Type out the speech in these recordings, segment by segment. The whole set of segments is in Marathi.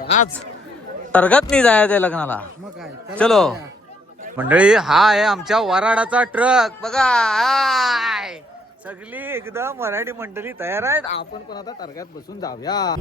आज तरगत नाही जायचंय लग्नाला. चलो मंडळी, हा आहे आमच्या वराडाचा ट्रक. बघा हाय. सगळी एकदम मराठी मंडळी तयार आहेत. आपण पण आता तरगात बसून जाऊया.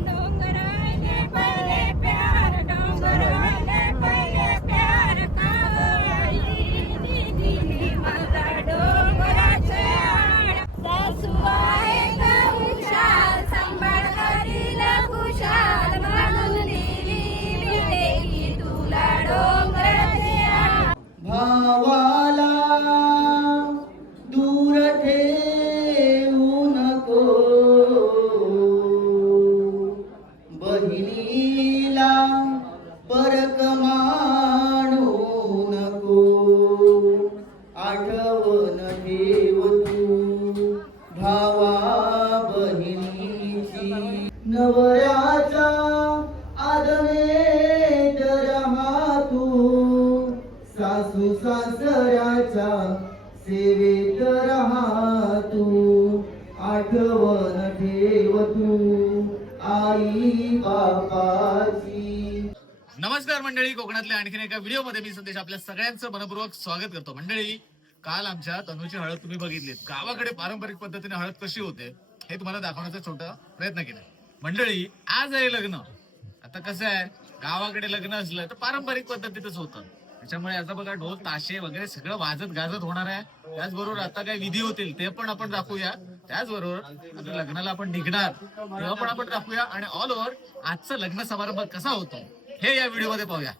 भावाला दूर ठेवू नको, बहिणीला परक मानू नको, आठवण ठेव तू भावा बहिणीची. नवऱ्याचा आदनेत रहा तू, सासू सासऱ्याच्या सेवेत रहा तू, आठवण ठेव तू आई बापाची. नमस्कार मंडळी, कोकणातल्या आणखीन एका व्हिडिओ मध्ये मी संदेश आपल्या सगळ्यांचं मनपूर्वक स्वागत करतो. मंडळी, काल आमच्या तनूची हळद तुम्ही बघितली. गावाकडे पारंपरिक पद्धतीने हळद कशी होते हे तुम्हाला दाखवण्याचा छोटा प्रयत्न केला. मंडळी, आज आहे लग्न. आता कसं आहे, गावाकडे लग्न असलं तर पारंपरिक पद्धतीतच होतं. त्याच्यामुळे आता बघा ढोल ताशे वगैरे सगळं वाजत गाजत होणार आहे. त्याचबरोबर आता काही विधी होतील ते पण आपण दाखवूया. त्याचबरोबर आता लग्नाला आपण निघणार तेव्हा पण आपण दाखवूया. आणि ऑल ओव्हर आजचं लग्न समारंभ कसा होतो हे या व्हिडिओ मध्ये पाहूया.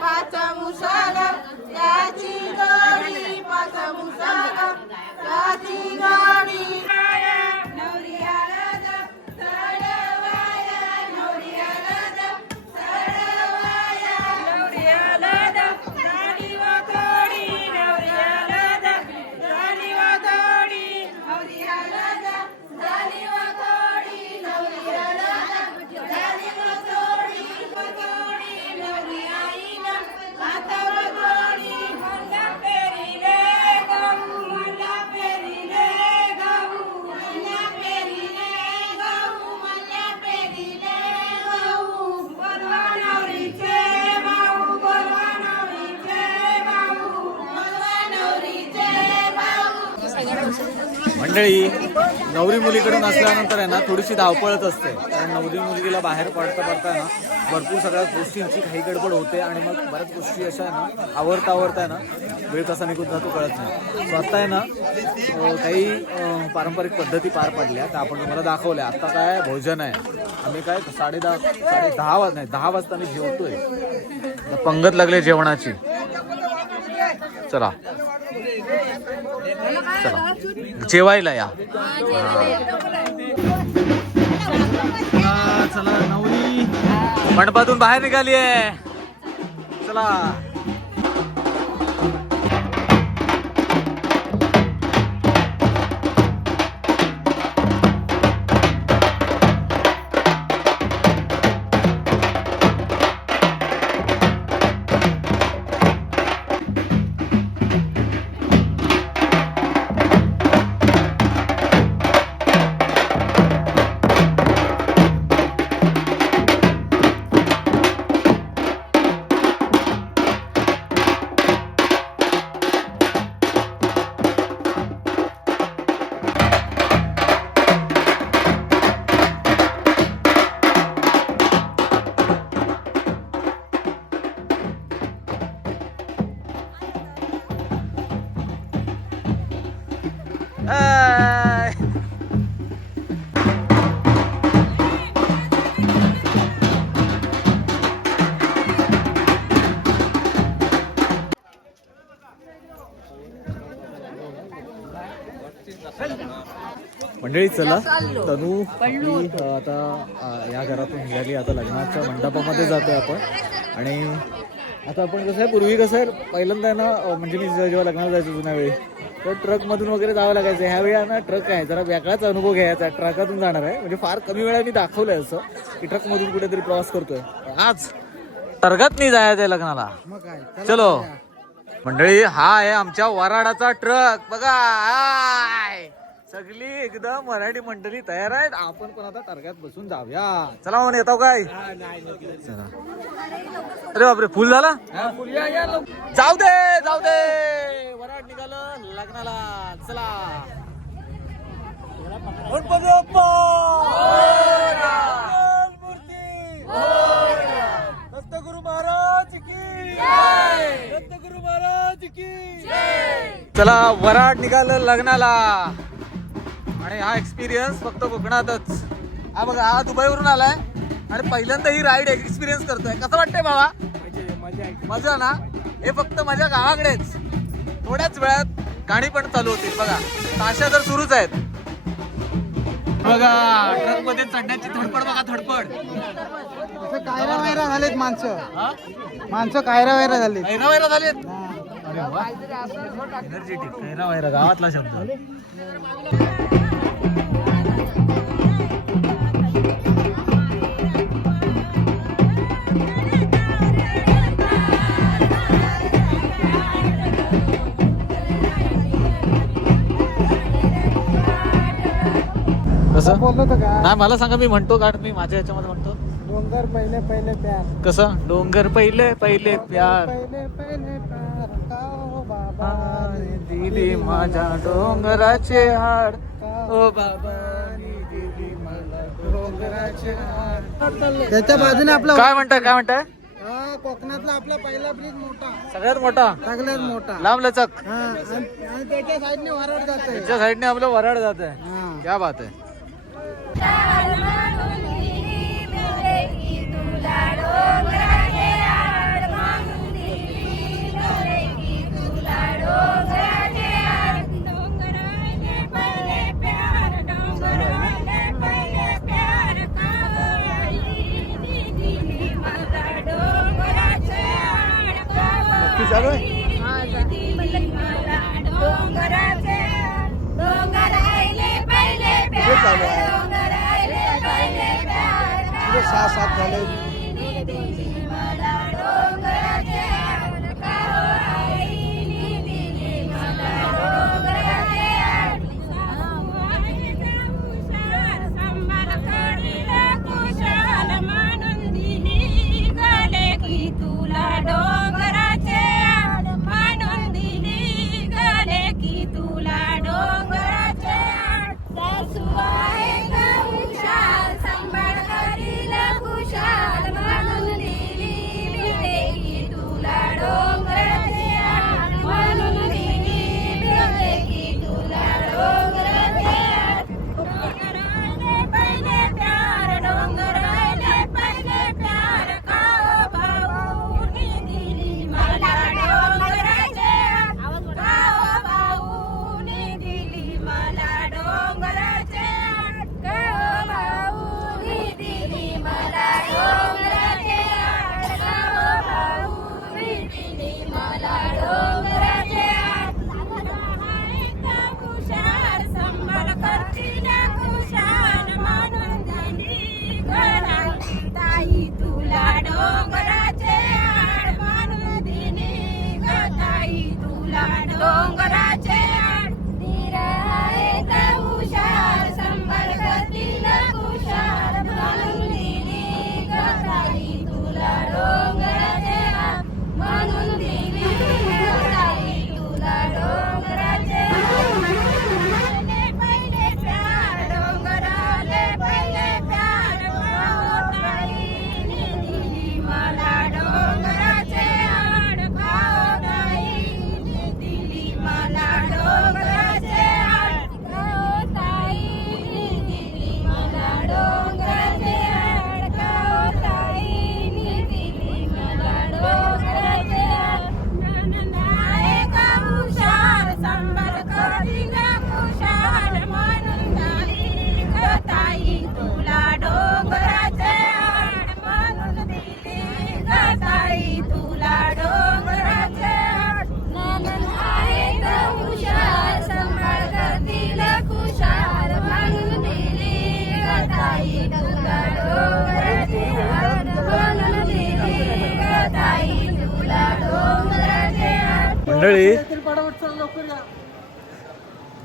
पाच मुसाला त्याची गाडी पाच मुसाला त्याची गाडी नवरी आला ग सडवाया नवरी आला ग सडवाया नवरी आला ग झाली वाकडी नवरी आला ग झाली वाकडी नवरी आला ग झाली वाकडी नवरी आला ग झाली वाकडी वाकडी नवरी आईला आता वाकडी मला पेरीले गहू मला पेरीले गहू मला पेरीले गहू मला पेरीले गहू बोलवा नवरीचे भाऊ बोलवा नवरीचे भाऊ बोलवा नवरीचे भाऊ मंडळी, नवरी मुलीकडे नसल्यानंतर आहे ना थोडीशी धावपळच असते. कारण नवरी मुलगीला बाहेर पडता आहे ना भरपूर सगळ्या गोष्टींची काही गडबड होते आणि मग बऱ्याच गोष्टी अशा आहे ना आवरता आहे ना वेळ कसा निघून जातो कळत नाही. सो आता आहे ना काही पारंपरिक पद्धती पार पडल्या त्या आपण तुम्हाला दाखवल्या. आता काय भोजन आहे, आम्ही काय 10:30 वाजता मी जेवतोय. पंगत लागली जेवणाची. चला जेवायला या. चला नवरी मंडपातून बाहेर निघाली आहे. चला मंडळी चला तनू आपली आता या घरातून निघाली. आता लग्नाच्या मंडपामध्ये जातोय आपण. आणि आता आपण कसं आहे पूर्वी कसं आहे पहिल्यांदा आहे ना म्हणजे मी जेव्हा लग्नाला जायचो जुन्या वेळी तर ट्रकमधून वगैरे जावं लागायचं. ह्या वेळी ना ट्रक आहे जरा वेगळाच अनुभव घ्यायचा. ट्रकातून जाणार आहे म्हणजे फार कमी वेळा मी दाखवलंय असं की ट्रकमधून कुठेतरी प्रवास करतोय. आज तरगात नाही जायचं आहे लग्नाला. चलो मंडळी, हा आहे आमच्या वराडाचा ट्रक. बघा सगळी एकदम मराठी मंडळी तयार आहेत. आपण पण आता तरगात बसून जाऊया. चला म्हणून येतो काय. चला. अरे बापरे फुल झाला. जाऊ दे वराड निघालं लग्नाला. चला गणपती बाप्पा दत्तगुरु महाराज की दत्तगुरु महाराज की. चला वराड निघालं लग्नाला. आणि हा एक्सपिरियन्स फक्त कोकणातच. हा बघा हा दुबईवरून आलाय आणि पहिल्यांदा ही राईड एक्सपिरियन्स करतोय. कसं वाटतंय बाबा. मजा ना. हे फक्त माझ्या गावाकडेच. थोड्याच वेळात गाणी पण चालू होतील. बघा ताशा तर सुरूच आहेत. बघा ट्रक मध्ये चढण्याची धडपड. बघा धडपड. कायरा वैरा झालेत माणसं कायरा वैरा झालेत. कैरा वैरा झालेत. अरे वा एनर्जेटिक. कैरा वैरा गावातला शब्द. कसं बोललो तर का नाही मला सांगा. मी म्हणतो कारण मी माझ्या ह्याच्यामध्ये म्हणतो डोंगर पहिले पहिले प्यार कसं. डोंगर पहिले पहिले प्यार पहिले पहिले प्यार काओ बाबा दिली माझ्या डोंगराचे हाड. ओ बाबा दिली मला डोंगराचे हाड. त्याच्या बाजूने आपला काय म्हणताय कोकणातला आपला पहिला ब्रिज मोठा सगळ्यात मोठा सगळ्यात मोठा लांब लचक. आणि त्याच्या साईडने वराड जाते. त्याच्या साईडने आपलं वराड जात आहे. क्या बात आहे. तुला डोंगराचे साथ झाले.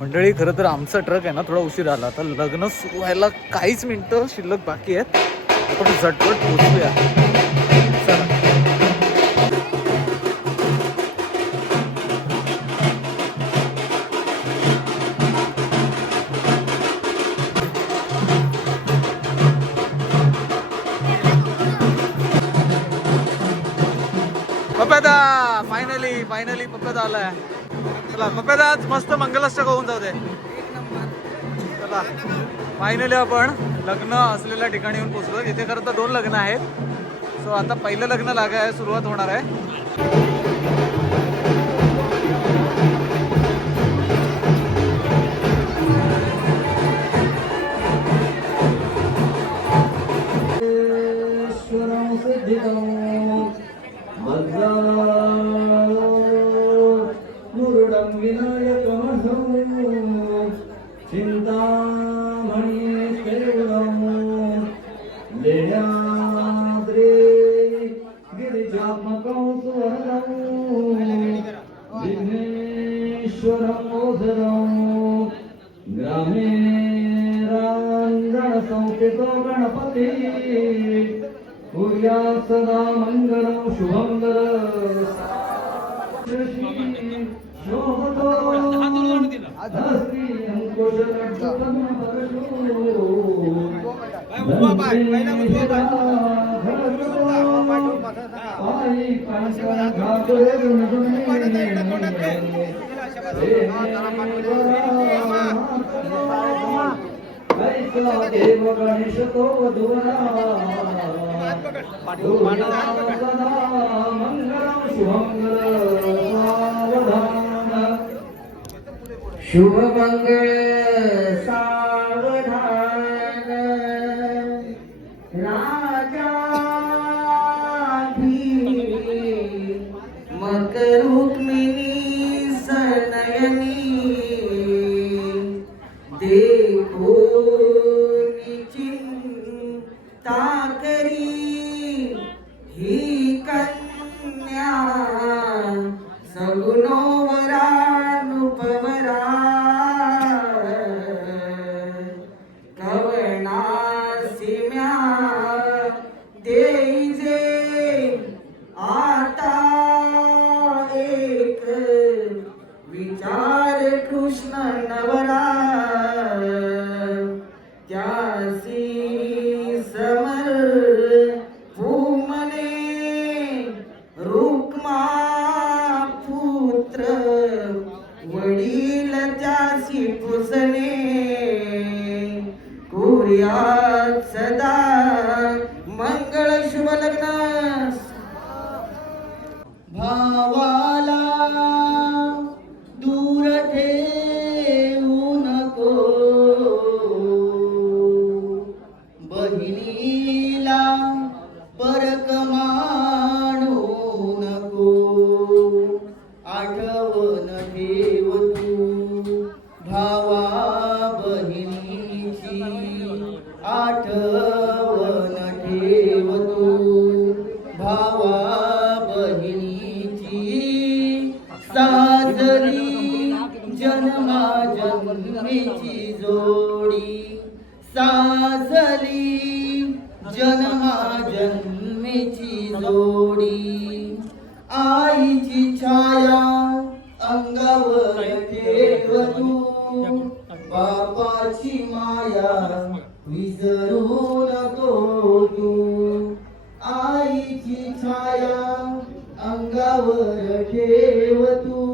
मंडळी खरं तर आमचा ट्रक आहे ना थोडा उशीर आला. आता लग्न सुरू व्हायला काहीच मिनिटं शिल्लक बाकी आहेत. आपण झटपट पोहोचूया. चला. पप्यादा फायनली पप्यादा आलाय. चला पप्यादा आज मस्त मंगलाष्टक होऊन जाऊ दे. चला फायनली आपण लग्न असलेल्या ठिकाणी येऊन पोहोचलो. इथे खरं तर 2 लग्न आहेत. सो आता पहिलं लग्न लागाय सुरुवात होणार आहे. गणपती कुर्या सदा मंगलम शुभंकर शोभतो हस्ती अंकुशलड्डुकं आई कांचन घातोरे देव गणेश तो वधूना मंगलम शुभ मंगल सावधान राजा मकर रुक्मिणी सनयनी देखो चिंता करी रे कृष्ण नवरा त्यासी समर भूमने रुक्मा पुत्र वडील त्यासी पुसणे कुर्यात सदा मंगळ शुभ लग्न भावाला दूर ठेवू नको बहिणीला परक मानू नको आठवण ठेव तू भावा बहिणीची आठवण ठेव तू भावा बहिणीची साजरी जन्मा जन्मीची जोडी साजली जन्मा जन्मीची जोडी आईची छाया अंगावर ठेव तू बापाची माया विसरू नको तू आईची छाया अंगावर ठेव तू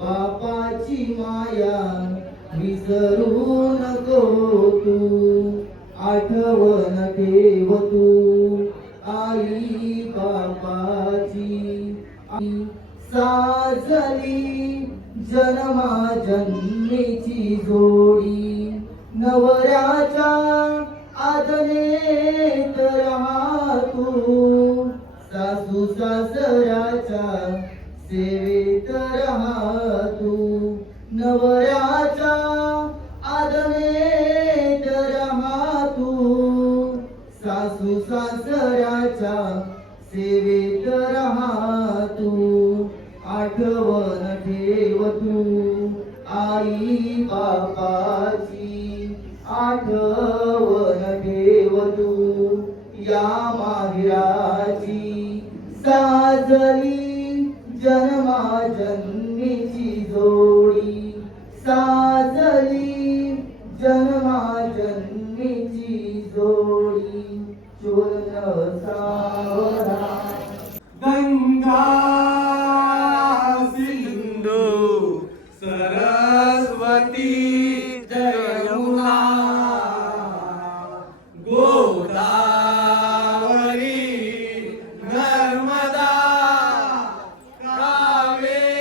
बापाची माया विसरू नको तू आठवण ठेव तू आई बापाची साजली जन्मा जन्मीची जोडी नवऱ्याच्या आदनेत राहा तू सासू सासऱ्याच्या सेवेत राहा तू नवऱ्याच्या आदनेत राहा तू सासू सासऱ्याच्या सेवेत राहा तू आठवण ठेव तू आई बापाची आठवण ठेव तू या माहिराची साजली जन्मा जन्मीची जोडी साजली जन्मा जन्मीची जोडी चोरण सावरा गंगा सिंधू सरस्वती जयमुना गोदावरी नर्मदा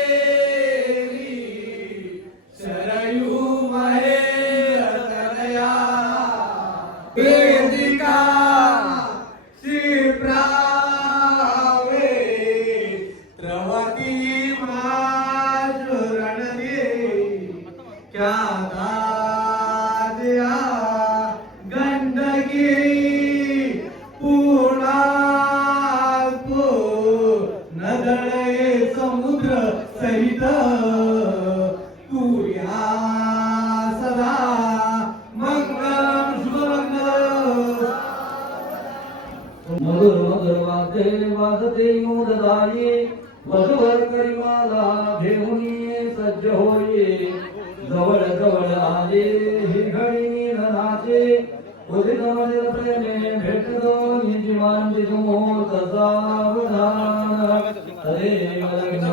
कावेरी शरयू महेरतनया वेदिका क्षिप्रावे त्रवती माजुरणदे क्या दादया गंडगी पूर्णाको नदळे समुद्र सहित तू या सदा मंगलम शुभमंगल मधुर मधुर वाद्ये वाजते मोददाये वधूवर करिमाला घेऊन सज्ज होये जवळ जवळ आले ही घडी नाचे उदित मधील प्रेमे भेटतो निजी मानती मुहूर्त सावधान हरे लग्न